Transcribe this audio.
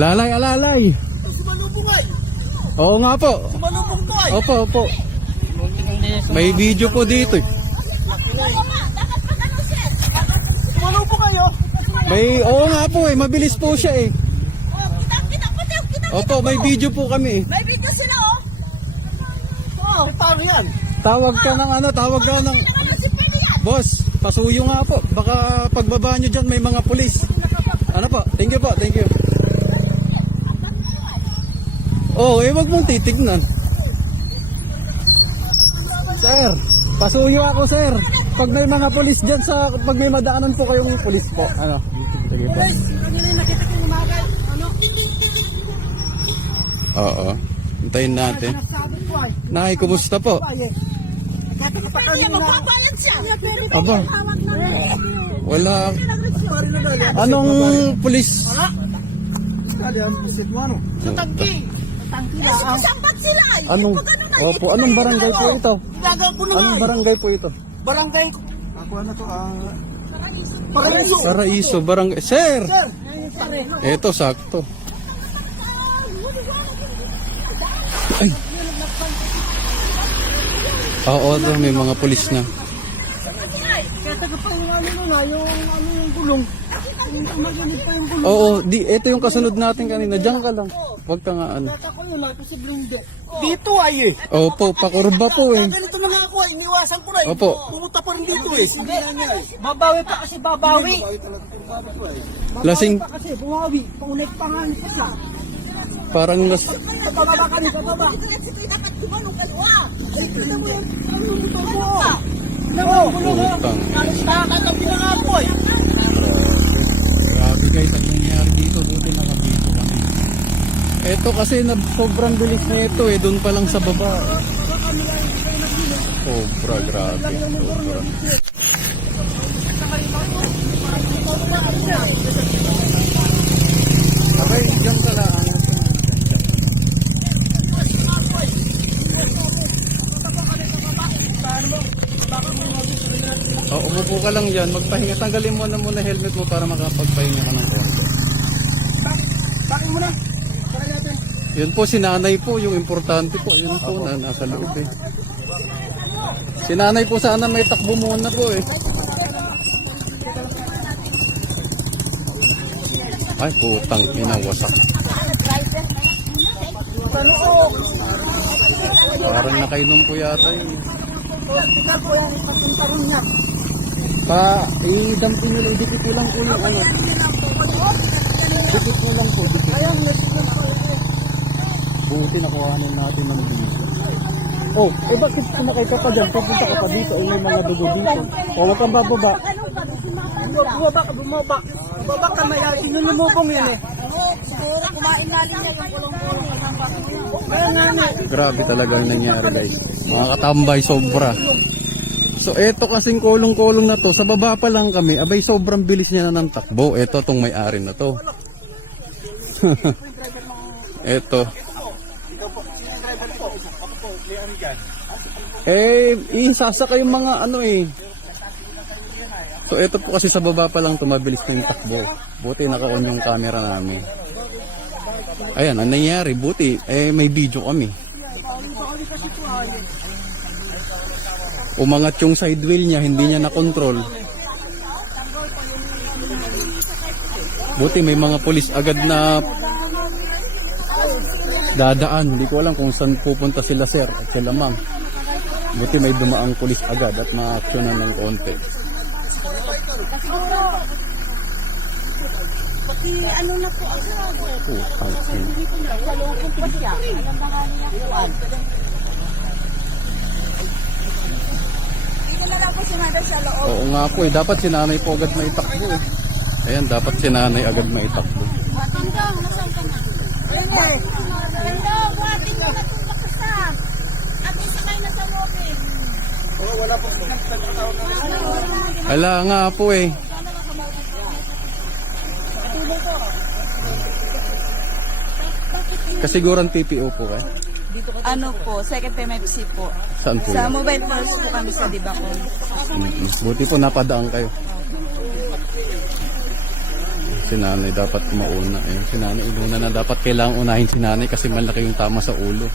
Alalay, alalay. Sumalubong ay. Oo nga po. Sumalubong to ay. Opo, opo. May video po dito eh. Sumalubong kayo. Oo nga po eh, mabilis po siya eh. Opo, may video po kami eh. May video sila oh. Oh, paano yan? Tawag ka ng ano, tawag ka ng... Boss, pasuyo nga po. Baka pagbaba nyo dyan may mga pulis. Ano po? Thank you po, thank you. Oh, wag mong titignan. Sir, pasuyo ako sir. Pag may mga pulis dyan pag may madaanan po kayong pulis po. Ano? Sige po. Oo. Hintayin natin. Nay, kumusta po? Aba. Wala. Anong pulis? Sa tangki. Sambat sila. Anong? Opo, anong barangay po ito? Gagaw ko na Anong barangay po ito? Barangay ko. Ako ano to? Paraiso. Paraiso, barangay. Sir! Sir. Eto, sakto. Ay. Oo, may mga pulis na. Kaya taga pa yung ano na, yung gulong. Maganit pa yung gulong. Oo, ito yung kasunod natin kanina. Diyan ka lang. Huwag ka nga ano. Ako yun lang, kasi hindi. Dito ay eh. Opo, pakurba po eh. Ganito na nga ako ay, iniwasan ko na eh. Opo. Pumunta pa rin dito eh. Hindi na niya eh. Babawi pa kasi babawi. Lasing, Pa kasi, bumawi. Paulit pa nga niya siya. parang Pababa ka rin, pababa. Dapat gumanong kaliwa. putang. Nakakatabi na nga ako eh. Grabe guys, ang nangyayari dito, buti nakabito kami. Ito kasi sobrang bilis na ito eh, doon pa lang sa baba. Sobra, grabe. Sobra. Abay, diyan ka lang. Oh, umupo ka lang dyan, magpahinga. Tanggalin mo na muna helmet mo para makapagpahinga ka ng konti. Bakit mo na? Para natin. Yun po, si nanay po, yung importante po. Yun po, nasa loob eh. Si nanay po sana may takbo muna po eh. Ay, putang ina, wasak. Parang nakainom po yata yun. Tika po yan, ipapunta rin niya. I-dump nyo lang, dikit mo lang po yung ano. Dikit mo lang po, dikit. Ayan, nasinig po. Buti nakuhanin natin ng video. Oh, bakit sumakay ka pa dyan? Papunta ka pa dito, ay may mga dugo dito. O, wag kang bababa. Bumaba ka, bumaba. Bumaba ka, may sinunumubong yan eh. Siguro kumain na rin niya yung kulong-kulong ng bato. Ayan nga eh. Grabe talaga yung nangyari guys. Mga katambay, sobra. So eto kasing kulong-kulong na to, sa baba pa lang kami, abay sobrang bilis niya na ng takbo. Eto tong may-ari na to. Eto. Sasaka yung mga ano eh. So eto po kasi sa baba pa lang tumabilis na yung takbo. Buti naka-on yung camera namin. Ayan, ang nangyari, buti, may video kami. Umangat yung side wheel niya, hindi niya na-control. Buti may mga pulis agad na dadaan. Hindi ko alam kung saan pupunta sila sir at sila ma'am. Buti may dumaang pulis agad at ma-actionan ng konti. Ano na po ako? Putang ina. Walong pa siya. Alam ba nga niya kuwan? Wala na po sinada sa loob. Oo nga po eh, dapat si nanay po agad maitakbo eh. Ayan, dapat si nanay agad maitakbo. Tandang, nasaan ka na? Tandang, wating mo na itong lakasa. At isinay na sa loob eh. Wala po. Hala nga po eh. Kasiguran TPO po kayo? Ano po, second time FC po. Saan po Sa yun? mobile first po kami sa Dibacon. Buti po napadaan kayo. Si nanay dapat mauna. Ayun, si nanay inuna na. Dapat kailangang unahin si nanay kasi malaki yung tama sa ulo.